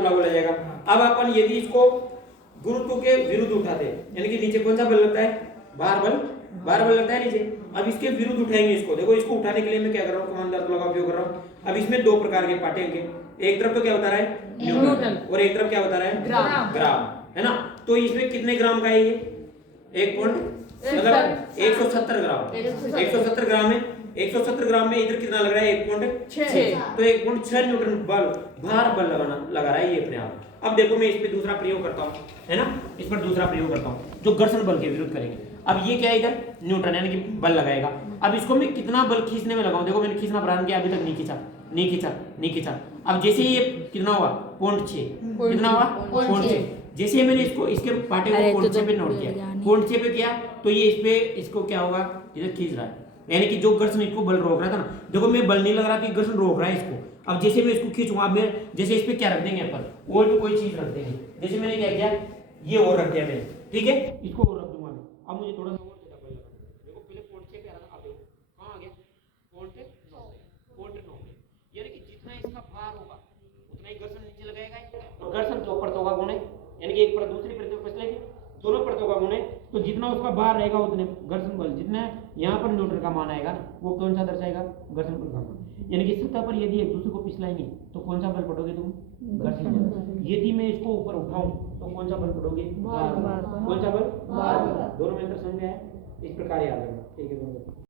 बोला जाएगा। अब अपन यदि इसको गुरुत्व के विरुद्ध उठाते हैं, यानी कि नीचे कौन सा बल लगता है, भार बल लगता है नीचे। अब इसके विरुद्ध उठाएंगे इसको, देखो इसको उठाने के लिए मैं क्या कर रहा हूँ, कमांड का उपयोग कर रहा हूँ। अब इसमें दो प्रकार के पार्ट होंगे, एक तरफ तो क्या बता रहा है न्यूटन, और एक तरफ क्या बता रहा है ग्राम, है ना। तो इसमें कितने ग्राम का है ये, 170 ग्राम, 170 ग्राम है। 170 ग्राम में इधर कितना लग रहा है, 1.6, तो 1.6 न्यूटन भार बल लगा रहा है ये अपने आप। अब देखो मैं इस पे दूसरा प्रयोग करता हूँ, है ना, इस पर दूसरा प्रयोग करता हूँ जो घर्षण बल के विरुद्ध करेंगे। अब ये क्या है, इधर न्यूटन यानी कि बल लगाएगा। अब इसको मैं कितना बल खींचने में लगाऊं, देखो मैंने खींचना प्रारंभ किया, अभी तक नहीं खींचा। अब जैसे ये कितना हुआ, 0.6, कितना हुआ 0.6। जैसे मैंने इसको इसके पाटे को 0.6 पे नोट किया, 0.6 पे किया, तो ये इस पे इसको क्या होगा, इधर खींच रहा है, यानी कि जो घर्षण इसको बल रोक रहा था ना, देखो मैं बल नहीं लग रहा, तो घर्षण रोक रहा है इसको। अब जैसे मैं इसको खींचूंगा, अब मैं जैसे इस पे क्या रख देंगे अपन, और भी कोई चीज रख देंगे, जैसे मैंने क्या किया, ये और रख दिया मैंने, ठीक है, इसको और रख दूंगा मैं। अब मुझे थोड़ा सा और ज्यादा बल लगाना, देखो पहले 0.6 पे आ रहा था, अब देखो कहां आ गया, 0.9, यानी कि जितना इसका भार होगा उतना ही घर्षण नीचे लगाएगा, और घर्षण दो परतों का गुण है, यानी कि एक परत दूसरी परत को फिसलेगी, दोनों परतों का गुण है, तो जितना उसका भार रहेगा उतने घर्षण बल, जितना यहाँ पर न्यूटन का मान आएगा वो कौन सा दर्शाएगा, घर्षण बल का मान। यानी कि सतह पर यदि एक दूसरे को फिसलाएंगे तो कौन सा बल पड़ोगे तुम, घर्षण बल। यदि मैं इसको ऊपर उठाऊं तो कौन सा बल पड़ोगे, भार। कौन सा बल, भार। दोनों में अंतर समझ में आया, इस प्रकार याद रखना, ठीक है।